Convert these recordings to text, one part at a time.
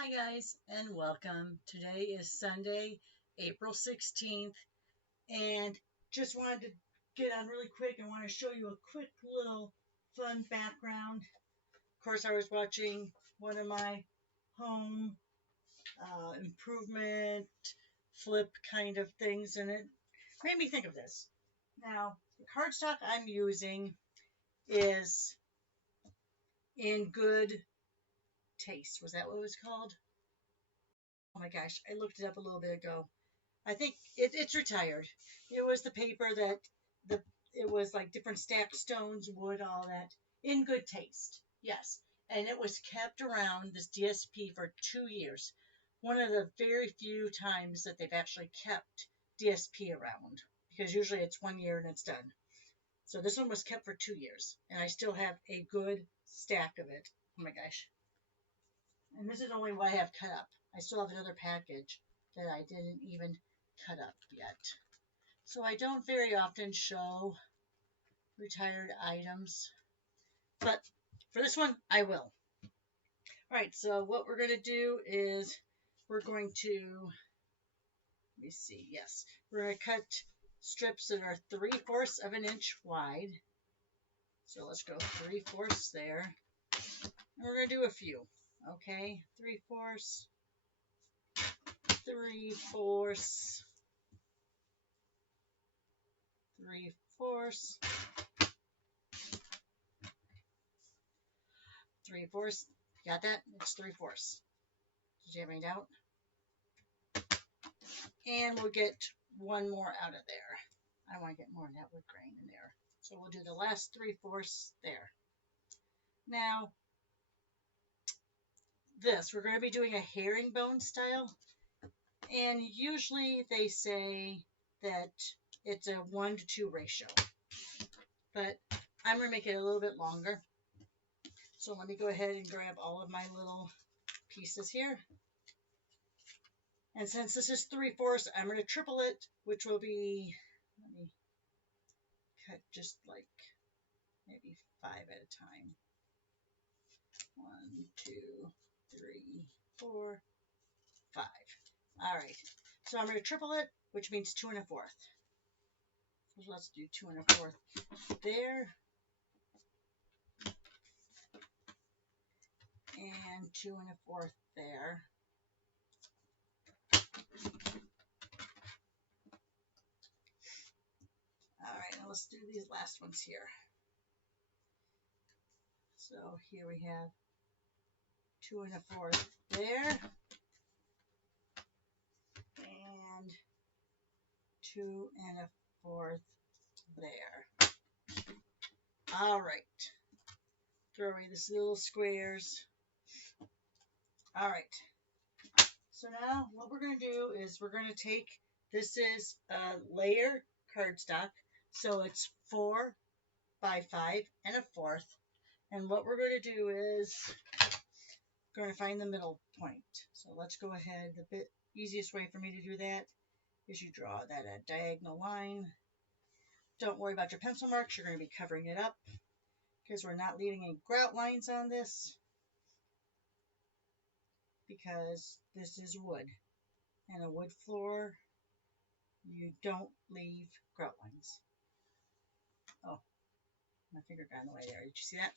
Hi guys and welcome. Today is Sunday, April 16th, and just wanted to get on really quick. I want to show you a quick little fun background. Of course, I was watching one of my home improvement flip kind of things, and it made me think of this. Now, the cardstock I'm using is in good taste. Was that what it was called? Oh my gosh, I looked it up a little bit ago. I think it's retired. It was the paper that it was like different stacked stones, wood, all that, in good taste. Yes, and it was kept around this DSP for 2 years. One of the very few times that they've actually kept DSP around, because usually it's 1 year and it's done. So this one was kept for 2 years, and I still have a good stack of it. Oh my gosh! And this is only what I have cut up. I still have another package that I didn't even cut up yet. So I don't very often show retired items, but for this one, I will. All right, so what we're going to do is we're going to, let me see, yes, we're going to cut strips that are 3/4 of an inch wide. So let's go 3/4 there. And we're going to do a few, okay? 3/4, 3/4, 3/4, 3/4. Got that? It's 3/4. Did you have any doubt? And we'll get one more out of there. I want to get more of that wood grain in there. So we'll do the last 3/4 there. Now, this, we're going to be doing a herringbone style. And usually they say that it's a 1-to-2 ratio. But I'm going to make it a little bit longer. So let me go ahead and grab all of my little pieces here. And since this is 3/4, I'm going to triple it, which will be, let me cut just like maybe 5 at a time. 1, 2, 3, 4, 5. All right. So I'm going to triple it, which means 2 1/4. So let's do 2 1/4 there. And 2 1/4 there. All right, now let's do these last ones here. So here we have 2 1/4 there. And 2 1/4 there. All right. Throw away these little squares. All right. So now what we're going to do is we're going to take, this is a layer cardstock. So it's 4 by 5 1/4. And what we're going to do is we're going to find the middle point. So let's go ahead. The easiest way for me to do that is you draw that a diagonal line. Don't worry about your pencil marks. You're going to be covering it up because we're not leaving any grout lines on this because this is wood. And a wood floor, you don't leave grout lines. Oh, my finger got in the way there. Did you see that?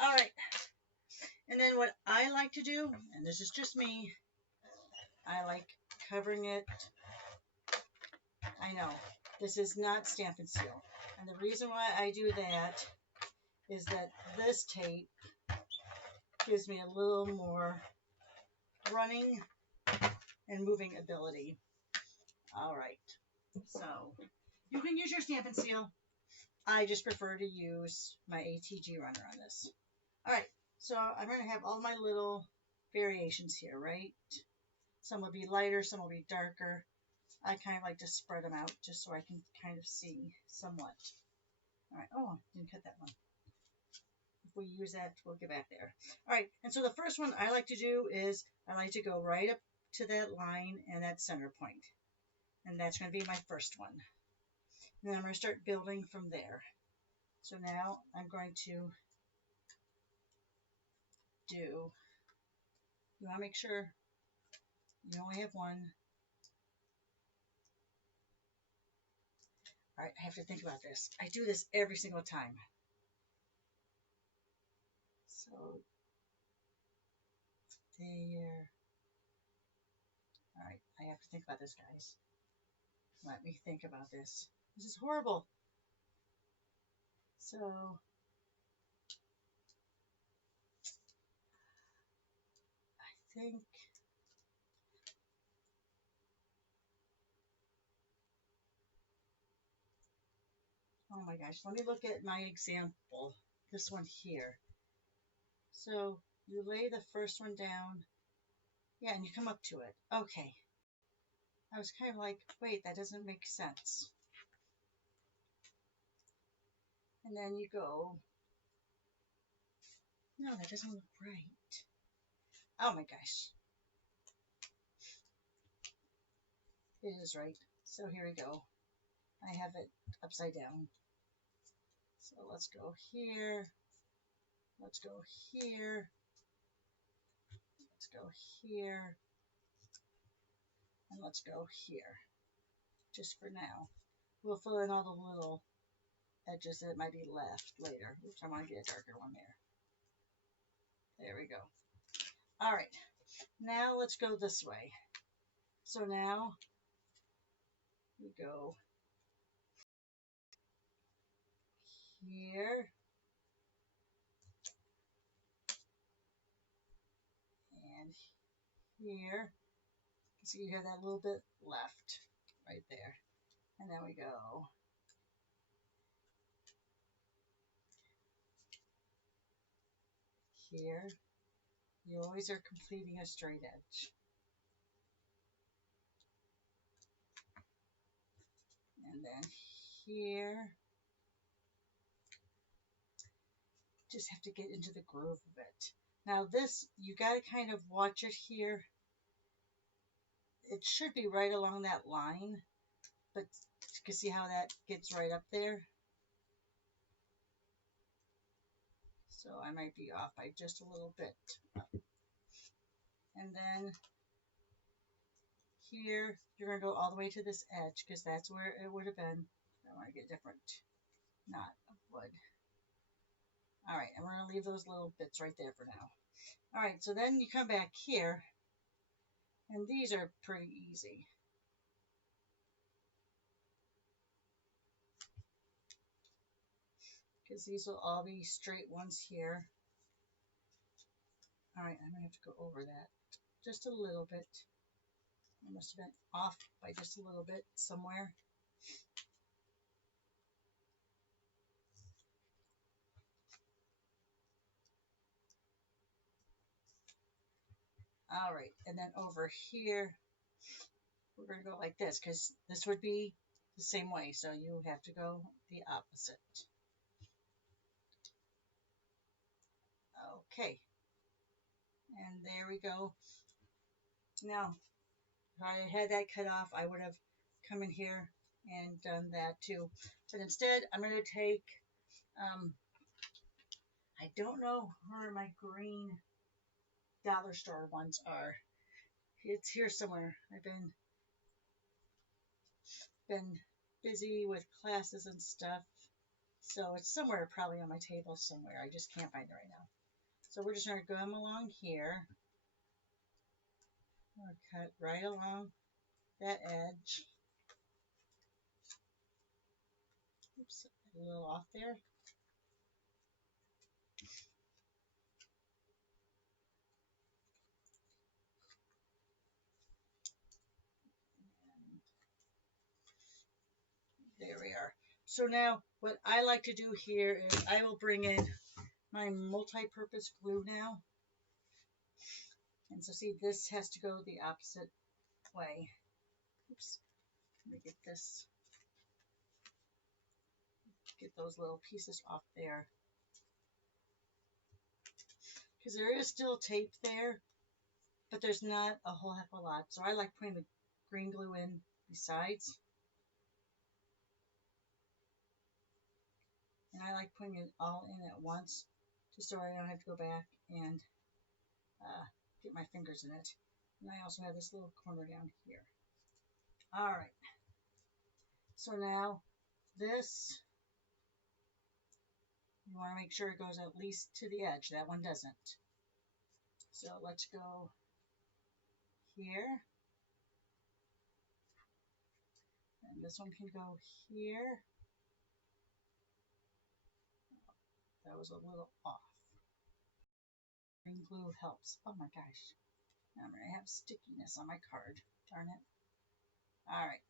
All right. And then what I like to do, and this is just me, I like covering it. I know, this is not Stamp and Seal. And the reason why I do that is that this tape gives me a little more running and moving ability. All right. So you can use your Stamp and Seal. I just prefer to use my ATG runner on this. All right, so I'm going to have all my little variations here, right? Some will be lighter, some will be darker. I kind of like to spread them out just so I can kind of see somewhat. All right, oh, didn't cut that one. If we use that, we'll get back there. All right, and so the first one I like to do is I like to go right up to that line and that center point. And that's going to be my first one. And then I'm going to start building from there. So now I'm going to do You want to make sure you only have one. All right, I have to think about this. I do this every single time. So there. All right, I have to think about this, guys. Let me think about this. This is horrible. So I think, oh my gosh, let me look at my example. This one here. So you lay the first one down. Yeah, and you come up to it. Okay. I was kind of like, wait, that doesn't make sense. And then you go, no, that doesn't look right. Oh my gosh. It is right. So here we go. I have it upside down. So let's go here. Let's go here. Let's go here. And let's go here. Just for now. We'll fill in all the little edges that might be left later. Oops, I want to get a darker one there. There we go. All right. Now let's go this way. So now we go here and here. So you have that little bit left right there. And then we go here. You always are completing a straight edge. And then here. Just have to get into the groove of it. Now this, you got to kind of watch it here. It should be right along that line, but you can see how that gets right up there. So I might be off by just a little bit. And then here, you're going to go all the way to this edge because that's where it would have been. I want to get different knot of wood. All right, and we're going to leave those little bits right there for now. All right, so then you come back here, and these are pretty easy. Because these will all be straight ones here. All right, I'm going to have to go over that just a little bit. I must have been off by just a little bit somewhere. All right, and then over here, we're going to go like this because this would be the same way. So you have to go the opposite. Okay, and there we go. Now, if I had that cut off, I would have come in here and done that too. But instead, I'm going to take, I don't know where my green dollar store ones are. It's here somewhere. I've been busy with classes and stuff. So it's somewhere probably on my table somewhere. I just can't find it right now. So we're just going to come along here. We'll cut right along that edge. Oops, a little off there. There we are. So now what I like to do here is I will bring in my multi-purpose glue now. And so see, this has to go the opposite way. Oops, let me get this, get those little pieces off there. Because there is still tape there, but there's not a whole heck of a lot. So I like putting the green glue in besides. And I like putting it all in at once, just so I don't have to go back and get my fingers in it. And I also have this little corner down here. All right. So now this, you want to make sure it goes at least to the edge. That one doesn't. So let's go here. And this one can go here. That was a little off. Green glue helps. Oh my gosh. Now I'm going to have stickiness on my card. Darn it. All right.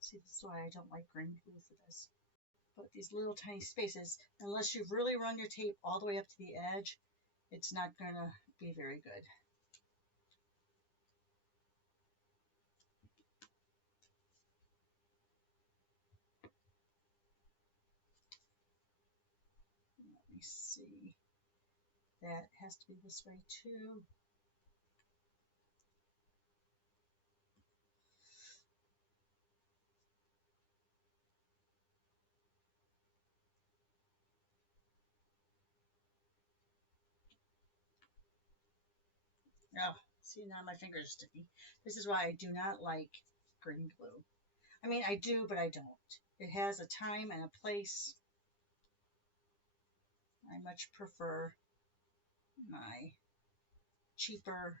See, this is why I don't like green glue for this. But these little tiny spaces, unless you've really run your tape all the way up to the edge, it's not going to be very good. Let me see. That has to be this way too. Oh, see, now my fingers are sticky. This is why I do not like green glue. I mean, I do, but I don't. It has a time and a place. I much prefer my cheaper,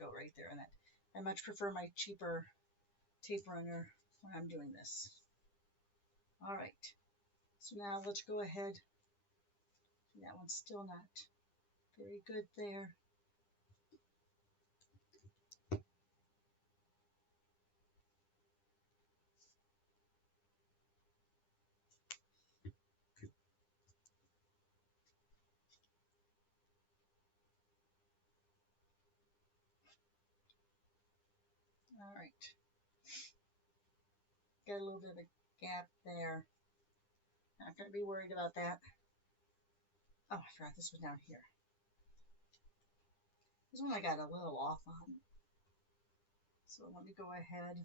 go right there on that. I much prefer my cheaper tape runner when I'm doing this. All right, so now let's go ahead. That one's still not very good there. All right, got a little bit of a gap there. Not going to be worried about that. Oh, I forgot this was down here. This one I got a little off on. So let me go ahead.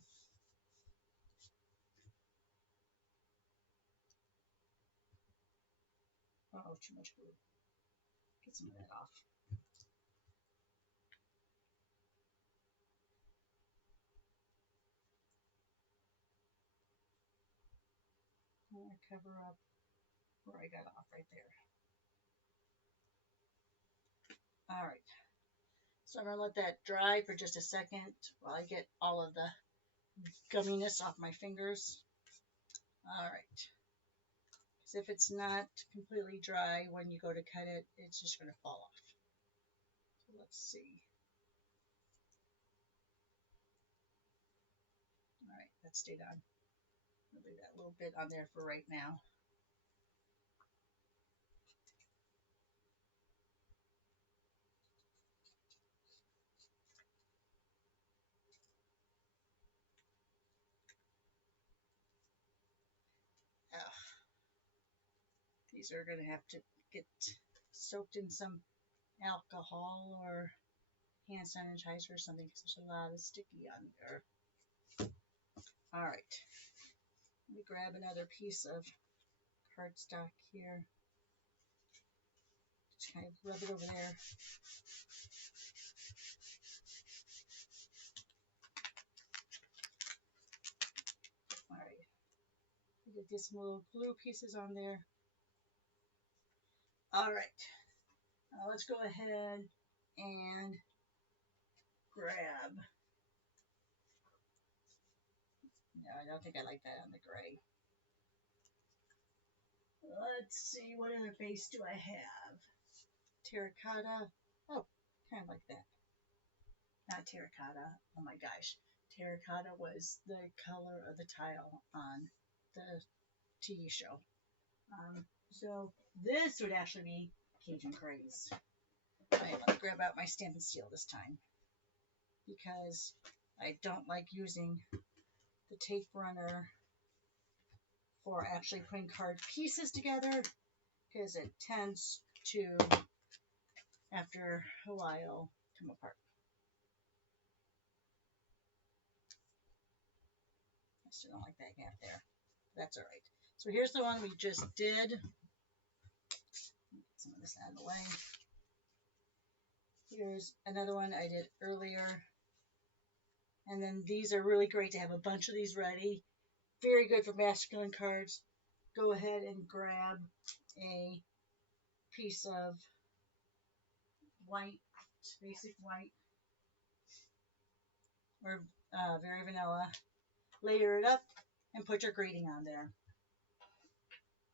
Oh, too much glue. Get some of that off. I'm going to cover up where I got off right there. All right. So I'm going to let that dry for just a second while I get all of the gumminess off my fingers. All right. Because if it's not completely dry when you go to cut it, it's just going to fall off. So let's see. All right, that stayed on. I'll leave that little bit on there for right now. These are going to have to get soaked in some alcohol or hand sanitizer or something because there's a lot of sticky on there. All right. Let me grab another piece of cardstock here. Just kind of rub it over there. All right. Get some little glue pieces on there. All right. Now let's go ahead and grab. No, I don't think I like that on the gray. Let's see, what other base do I have? Terracotta. Oh, kind of like that. Not terracotta. Oh my gosh. Terracotta was the color of the tile on the TV show. So this would actually be Cajun Craze. Alright, let me grab out my Stampin' Steel this time because I don't like using the tape runner for actually putting card pieces together because it tends to, after a while, come apart. I still don't like that gap there. That's all right. So here's the one we just did. Get some of this out of the way. Here's another one I did earlier. And then these are really great to have a bunch of these ready. Very good for masculine cards. Go ahead and grab a piece of white, basic white, or very vanilla. Layer it up and put your greeting on there.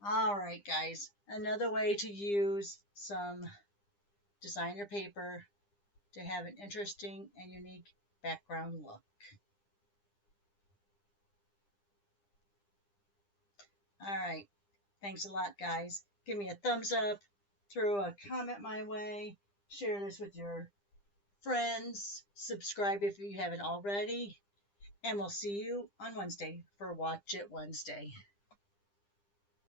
All right, guys. Another way to use some designer paper to have an interesting and unique background look. All right. Thanks a lot, guys. Give me a thumbs up, throw a comment my way, share this with your friends, subscribe if you haven't already, and we'll see you on Wednesday for Watch It Wednesday.